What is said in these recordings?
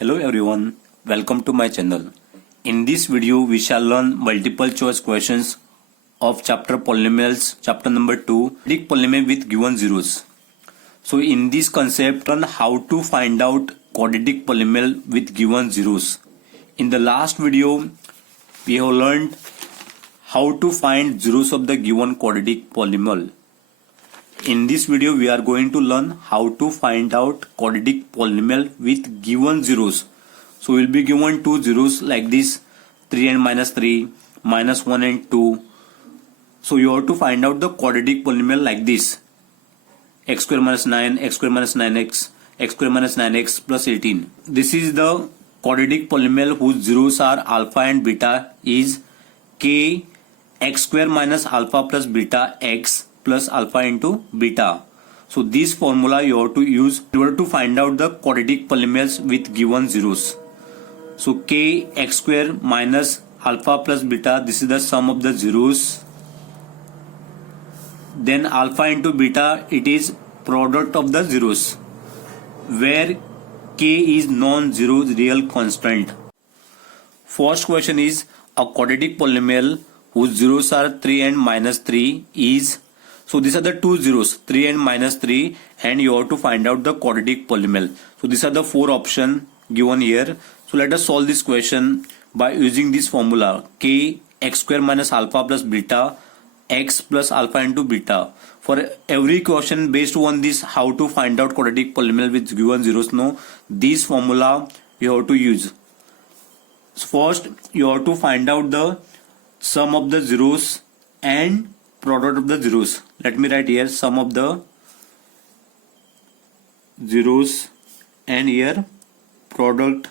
Hello everyone, welcome to my channel. In this video we shall learn multiple choice questions of chapter polynomials, chapter number 2, quadratic polynomial with given zeros. So in this concept, learn how to find out quadratic polynomial with given zeros. In the last video we have learned how to find zeros of the given quadratic polynomial. In this video we are going to learn how to find out quadratic polynomial with given zeros. So we will be given two zeros like this, 3 and minus 3, minus 1 and 2. So you have to find out the quadratic polynomial like this, x square minus 9, x square minus 9x, x square minus 9x plus 18. This is the quadratic polynomial whose zeros are alpha and beta is k x square minus alpha plus beta x plus alpha into beta. So this formula you have to use in order to find out the quadratic polynomials with given zeros. So k x square minus alpha plus beta, this is the sum of the zeros. Then alpha into beta, it is product of the zeros, where k is non-zero real constant. First question is a quadratic polynomial whose zeros are 3 and minus 3 is. So these are the two zeros, 3 and minus 3, and you have to find out the quadratic polynomial. So these are the four options given here. So let us solve this question by using this formula, k x square minus alpha plus beta x plus alpha into beta. For every question based on this, how to find out quadratic polynomial with given zeros, this formula you have to use. First you have to find out the sum of the zeros and product of the zeros. Let me write here sum of the zeros and here product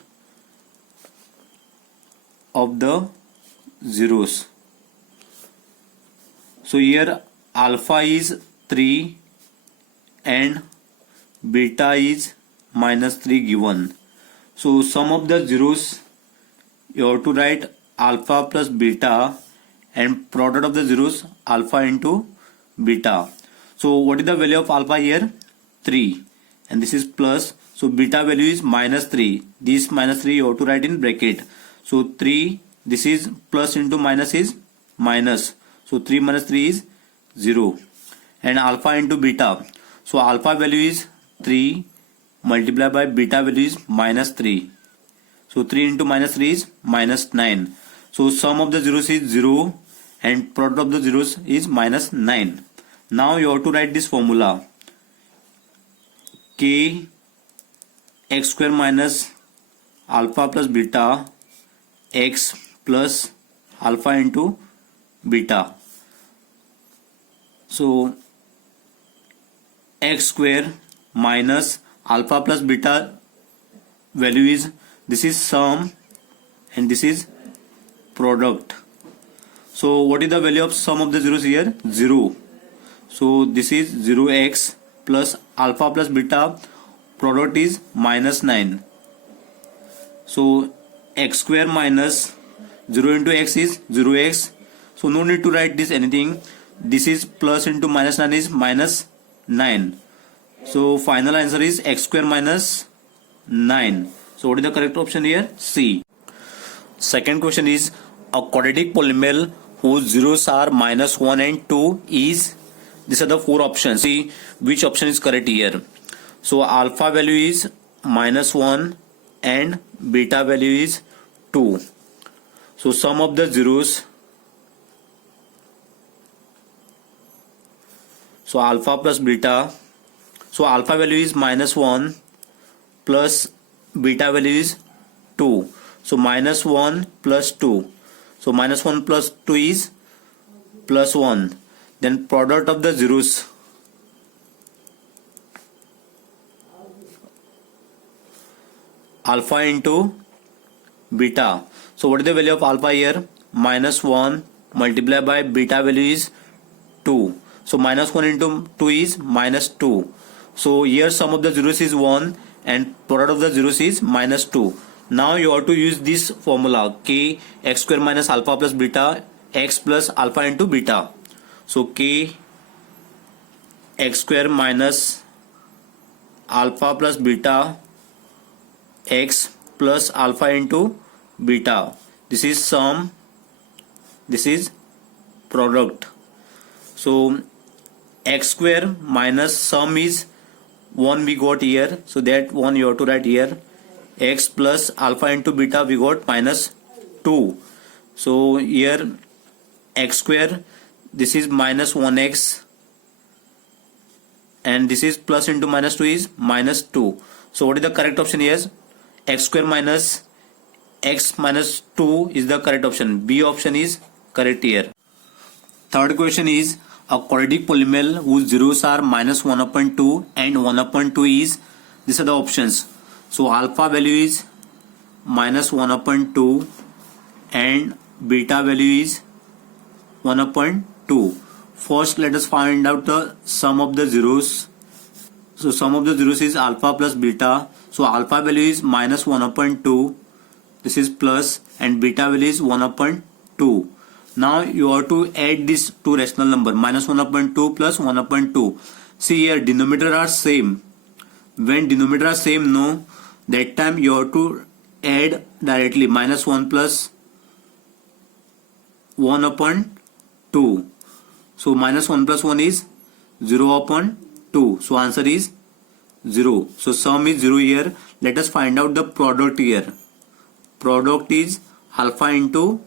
of the zeros. So here alpha is 3 and beta is minus 3 given. So sum of the zeros, you have to write alpha plus beta and product of the zeros alpha into beta. So what is the value of alpha here? 3, and this is plus. So beta value is minus 3. This minus 3 you have to write in bracket. So 3, this is plus into minus is minus. So 3 minus 3 is 0. And alpha into beta. So alpha value is 3 multiplied by beta value is minus 3. So 3 into minus 3 is minus 9. So sum of the zeros is 0 and product of the zeros is minus 9. Now you have to write this formula, k x square minus alpha plus beta x plus alpha into beta. So x square minus alpha plus beta value is, this is sum and this is product. So what is the value of sum of the zeros here? 0. So this is 0x plus alpha plus beta, product is minus 9. So x square minus 0 into x is 0x. So no need to write this anything. This is plus into minus 9 is minus 9. So final answer is x square minus 9. So what is the correct option here? C. Second question is a quadratic polynomial whose zeros are minus 1 and 2 is. These are the four options. See which option is correct here. So alpha value is minus 1 and beta value is 2. So sum of the zeros, so alpha plus beta, so alpha value is minus 1 plus beta value is 2. So minus 1 plus 2. So minus 1 plus 2 is plus 1. Then product of the zeros, alpha into beta. So what is the value of alpha here? Minus 1 multiplied by beta value is 2. So minus 1 into 2 is minus 2. So here sum of the zeros is 1 and product of the zeros is minus 2. Now you have to use this formula, k x square minus alpha plus beta x plus alpha into beta. So k x square minus alpha plus beta x plus alpha into beta. This is sum, this is product. So x square minus sum is 1 we got here, so that 1 you have to write here. X plus alpha into beta we got minus 2. So here x square, this is minus 1x, and this is plus into minus 2 is minus 2. So what is the correct option here? X square minus x minus 2 is the correct option. B option is correct here. Third question is a quadratic polynomial whose zeros are minus 1 upon 2 and 1 upon 2 is, these are the options. So alpha value is minus 1 upon 2 and beta value is 1 upon 2. First let us find out the sum of the zeros. So sum of the zeros is alpha plus beta. So alpha value is minus 1 upon 2. This is plus, and beta value is 1 upon 2. Now you have to add these two rational number, minus 1 upon 2 plus 1 upon 2. See here, denominator are same. When denominator are same, no, that time you have to add directly minus 1 plus 1 upon 2. So minus 1 plus 1 is 0 upon 2. So answer is 0. So sum is 0 here. Let us find out the product here. Product is alpha into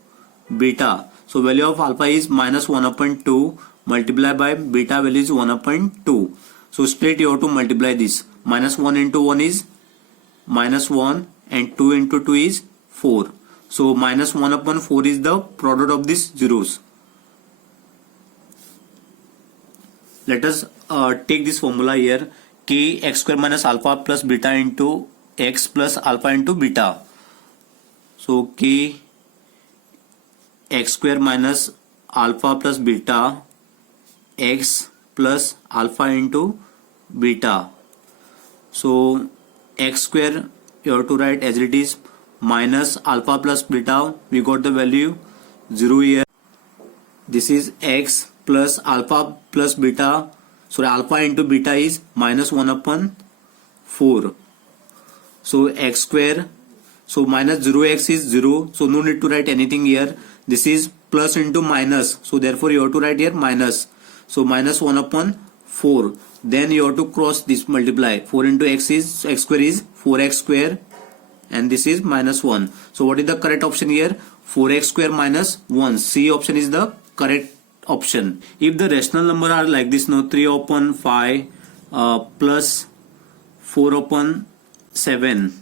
beta. So value of alpha is minus 1 upon 2 multiplied by beta value is 1 upon 2. So straight you have to multiply this. Minus 1 into 1 is minus 1 and 2 into 2 is 4. So minus 1 upon 4 is the product of these zeros. Let us take this formula here. K x square minus alpha plus beta into x plus alpha into beta. So K x square minus alpha plus beta x plus alpha into beta. So x square you have to write as it is, minus alpha plus beta, we got the value 0 here. This is x plus alpha plus beta, so alpha into beta is minus 1 upon 4. So x square, so minus 0x is 0, so no need to write anything here. This is plus into minus, so therefore you have to write here minus. So minus 1 upon 4. Then you have to cross this, multiply. 4 into x is, x square is 4x square, and this is minus 1. So what is the correct option here? 4x square minus 1. C option is the correct option. If the rational number are like this, no, 3 upon 5 plus 4 upon 7,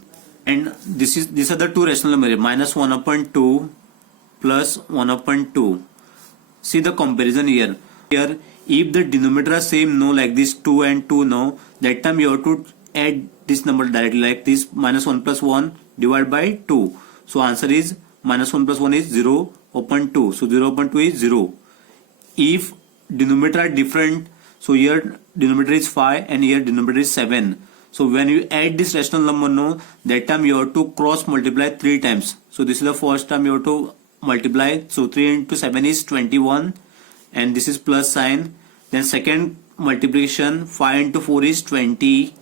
and these are the two rational numbers, minus 1 upon 2 plus 1 upon 2. See the comparison here. Here if the denominator are same, no, like this 2 and 2, no, that time you have to add this number directly like this, minus 1 plus 1 divided by 2. So answer is minus 1 plus 1 is 0 upon 2. So 0 upon 2 is 0. If denominator are different, so here denominator is 5 and here denominator is 7. So when you add this rational number, no, that time you have to cross multiply 3 times. So this is the first time you have to multiply. So 3 into 7 is 21, and this is plus sign. Then second multiplication, 5 into 4 is 20,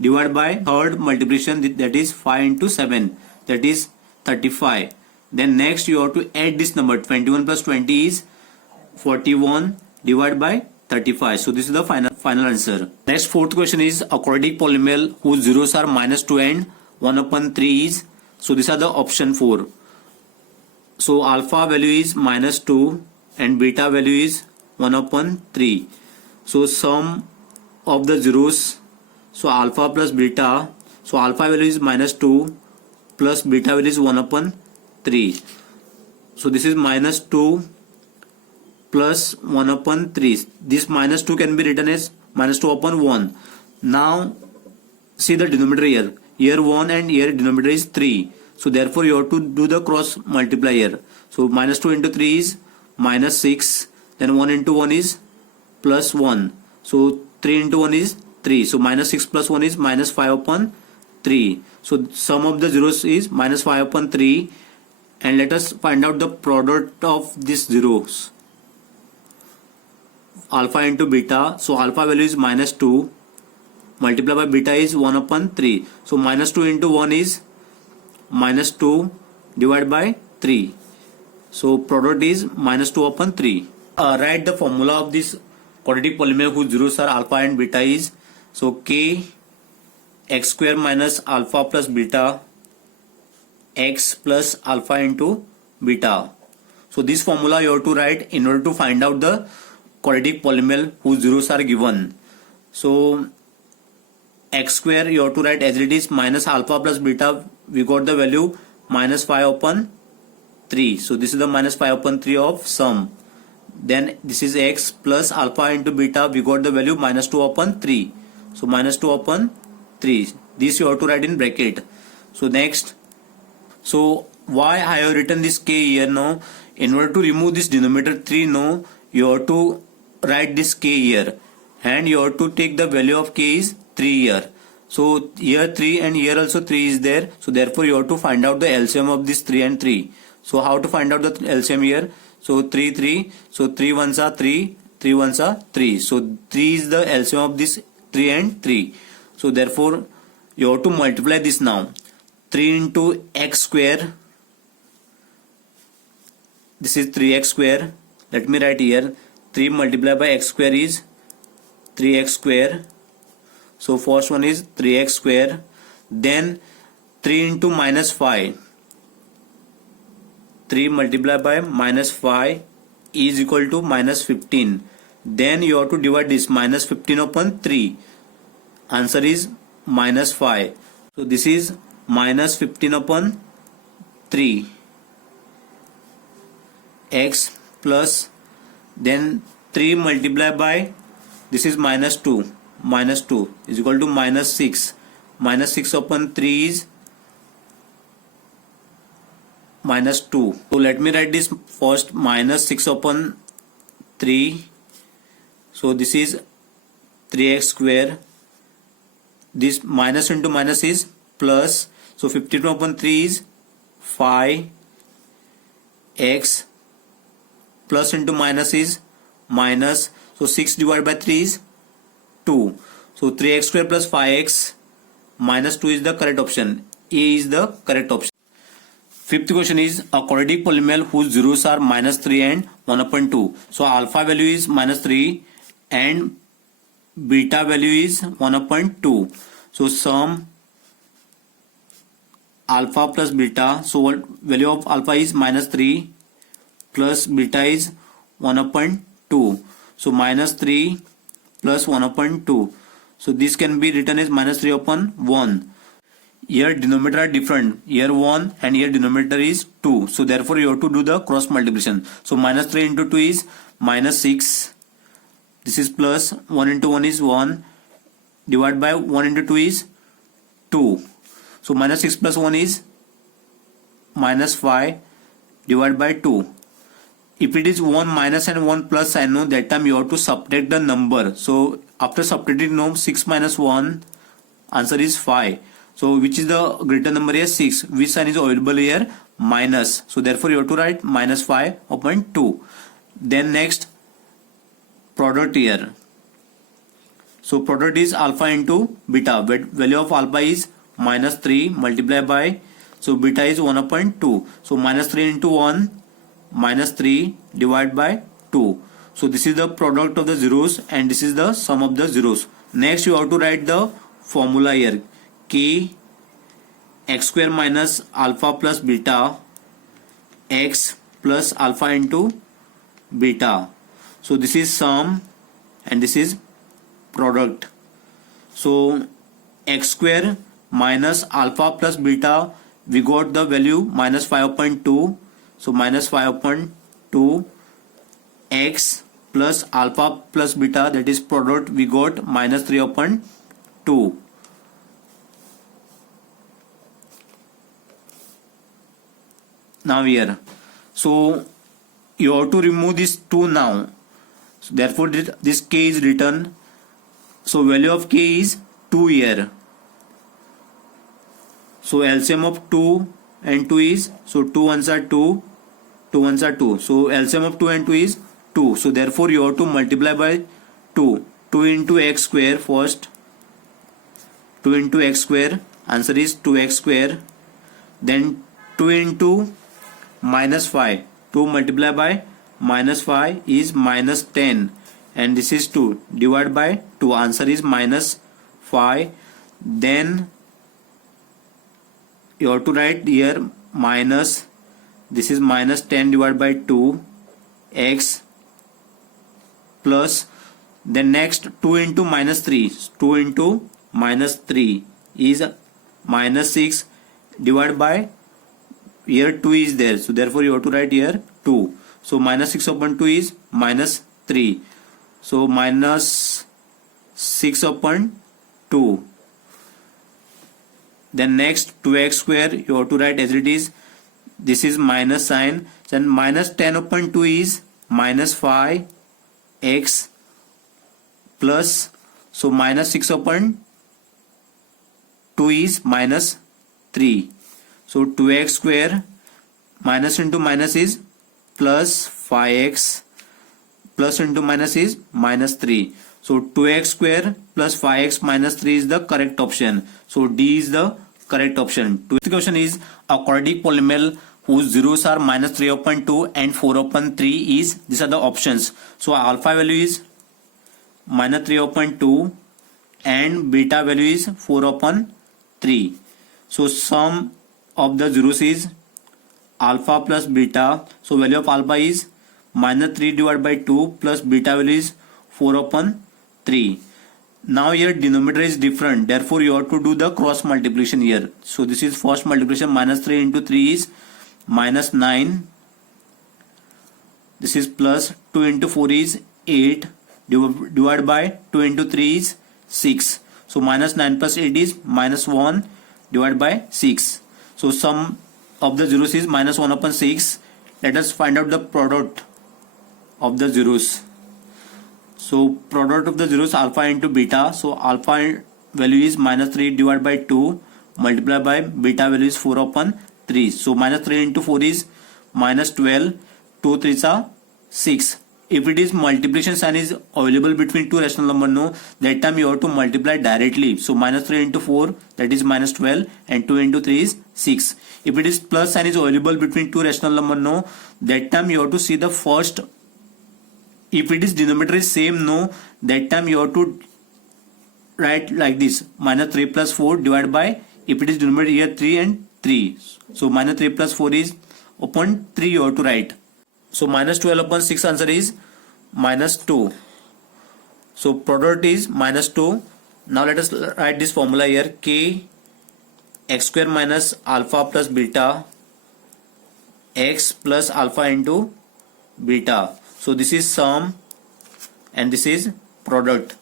divided by third multiplication, that is 5 into 7, that is 35. Then next you have to add this number, 21 plus 20 is 41, divided by 35. So this is the final answer. Next fourth question is a quadratic polynomial whose zeros are minus 2 and 1 upon 3 is, so these are the option 4. So alpha value is minus 2 and beta value is 1 upon 3. So sum of the zeros, so alpha plus beta, so alpha value is minus 2 plus beta value is 1 upon 3. So this is minus 2 plus 1 upon 3. This minus 2 can be written as minus 2 upon 1. Now see the denominator here. Here 1 and here denominator is 3. So therefore you have to do the cross multiply here. So minus 2 into 3 is minus 6. Then 1 into 1 is plus 1. So 3 into 1 is 3. So minus 6 plus 1 is minus 5 upon 3. So sum of the zeros is minus 5 upon 3. And let us find out the product of these zeros. Alpha into beta. So alpha value is minus 2. Multiplied by beta is 1 upon 3. So minus 2 into 1 is minus 2 divided by 3. So product is minus 2 upon 3. Write the formula of this quadratic polynomial whose zeros are alpha and beta is, so k x square minus alpha plus beta x plus alpha into beta. So this formula you have to write in order to find out the quadratic polynomial whose zeros are given. So x square you have to write as it is, minus alpha plus beta, we got the value minus 5 upon 3. So this is the minus 5 upon 3 of sum. Then this is x plus alpha into beta, we got the value minus 2 upon 3. So minus 2 upon 3. This you have to write in bracket. So next, so why I have written this k here now? In order to remove this denominator 3 now, you have to write this k here, and you have to take the value of k is 3 here. So here 3 and here also 3 is there. So therefore you have to find out the LCM of this 3 and 3. So how to find out the LCM here? So 3 3. So 3 ones are 3, 3 ones are 3. So 3 is the LCM of this 3 and 3. So therefore you have to multiply this now. 3 into x square. This is 3x square. Let me write here. 3 multiplied by x square is 3x square. So first one is 3x square. Then 3 into minus 5. 3 multiplied by minus 5 is equal to minus 15. Then you have to divide this minus 15 upon 3. Answer is minus 5. So this is minus 15 upon 3 x plus, then 3 multiplied by, this is minus 2 is equal to minus 6. Minus 6 upon 3 is minus 2. So let me write this first, minus 6 upon 3. So this is 3x square. This minus into minus is plus. So 52 upon 3 is 5x, plus into minus is minus. So 6 divided by 3 is 2. So 3x square plus 5x minus 2 is the correct option. A is the correct option. Fifth question is a quadratic polynomial whose zeros are minus 3 and 1 upon 2. So alpha value is minus 3 and beta value is 1 upon 2. So sum alpha plus beta. So what value of alpha is minus 3 plus beta is 1 upon 2. So minus 3 plus 1 upon 2. So this can be written as minus 3 upon 1. Here denominator are different. Here 1 and here denominator is 2. So therefore you have to do the cross multiplication. So minus 3 into 2 is minus 6. This is plus 1 into 1 is 1. Divided by 1 into 2 is 2. So minus 6 plus 1 is minus 5 divided by 2. If it is 1 minus and 1 plus sign, no, that time you have to subtract the number. So after subtracting, no, 6 minus 1, answer is 5. So which is the greater number here? 6. Which sign is available here? Minus. So therefore you have to write minus 5 upon 2. Then next, product here. So product is alpha into beta. Value of alpha is minus 3 multiplied by, so beta is 1 upon 2. So minus 3 into 1, minus 3 divided by 2. So this is the product of the zeros and this is the sum of the zeros. Next you have to write the formula here. K x square minus alpha plus beta x plus alpha into beta. So this is sum and this is product. So x square minus alpha plus beta, we got the value minus 5 upon 2. So minus 5 upon 2 x plus alpha plus beta, that is product, we got minus 3 upon 2. Now here, so you have to remove this 2 now. So therefore this k is written. So value of k is 2 here. So LCM of 2 and 2 is, so 2 ones are 2, 2 ones are 2. So LCM of 2 and 2 is 2. So therefore you have to multiply by 2. 2 into x square first. 2 into x square, answer is 2x square then 2 into minus 5. 2 multiplied by minus 5 is minus 10, and this is 2 divided by 2. Answer is minus 5. Then you have to write here minus, this is minus 10 divided by 2 x plus, then next 2 into minus 3. 2 into minus 3 is minus 6 divided by, here 2 is there, so therefore you have to write here 2. So minus 6 upon 2 is minus 3. So minus 6 upon 2. Then next 2x square you have to write as it is. This is minus sign. Then minus 10 upon 2 is minus 5x plus, so minus 6 upon 2 is minus 3. So 2x square minus into minus is plus 5x plus into minus is minus 3. So 2x square plus 5x minus 3 is the correct option. So D is the correct option. The question is a quadratic polynomial whose zeros are minus 3 upon 2 and 4 upon 3 is, these are the options. So alpha value is minus 3 upon 2 and beta value is 4 upon 3. So sum of the zeros is alpha plus beta. So value of alpha is minus 3 divided by 2 plus beta value is 4 upon 3. Now here denominator is different, therefore you have to do the cross multiplication here. So this is first multiplication, minus 3 into 3 is minus 9. This is plus 2 into 4 is 8 divided by 2 into 3 is 6. So minus 9 plus 8 is minus 1 divided by 6. So sum of the zeros is minus 1 upon 6. Let us find out the product of the zeros. So product of the zeros alpha into beta. So alpha value is minus 3 divided by 2 multiplied by beta value is 4 upon 3. So minus 3 into 4 is minus 12. 2 3s are 6. If it is multiplication sign is available between two rational number, no, that time you have to multiply directly. So minus 3 into 4, that is minus 12, and 2 into 3 is 6. If it is plus sign is available between two rational number, no, that time you have to see the first. If it is denominator is same, no, that time you have to write like this, minus 3 plus 4 divided by, if it is denominator here 3 and 3. So minus 3 plus 4 is upon 3 you have to write. So minus 12 upon 6 answer is minus 2. So product is minus 2. Now let us write this formula here, k x square minus alpha plus beta x plus alpha into beta. So this is sum and this is product.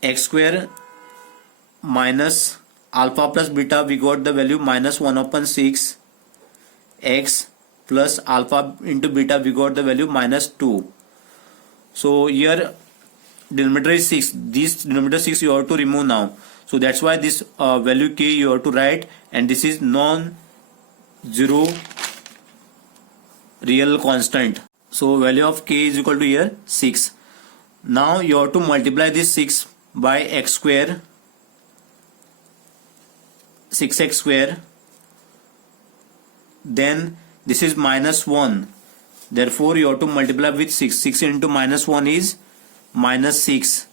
X square minus alpha plus beta, we got the value minus 1 upon 6. X plus alpha into beta, we got the value minus 2. So here denominator is 6. This denominator 6 you have to remove now. So that's why this value k you have to write, and this is non-zero real constant. So value of k is equal to here 6. Now you have to multiply this 6 by x square, 6x square. Then this is minus 1. Therefore you have to multiply with 6. 6 into minus 1 is minus 6.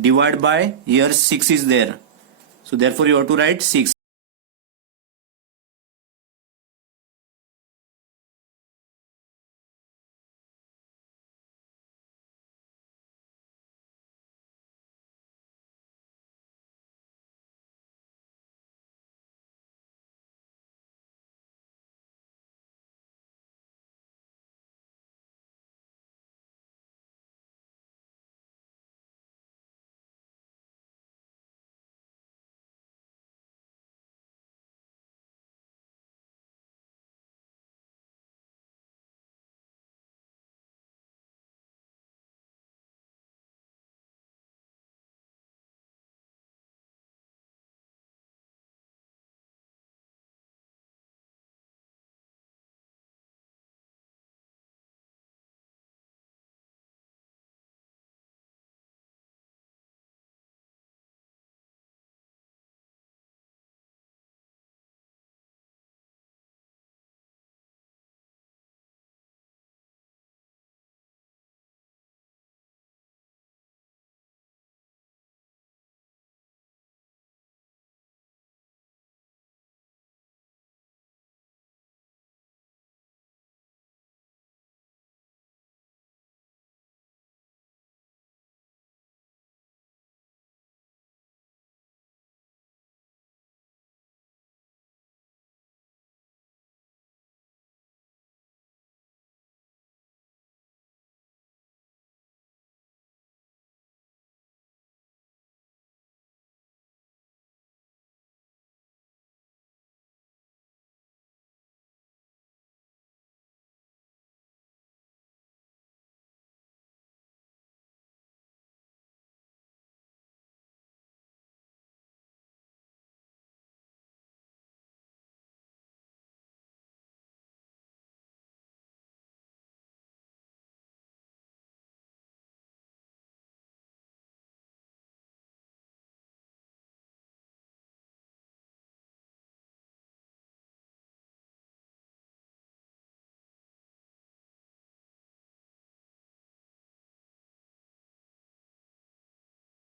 Divide by, here 6 is there. So therefore you have to write 6.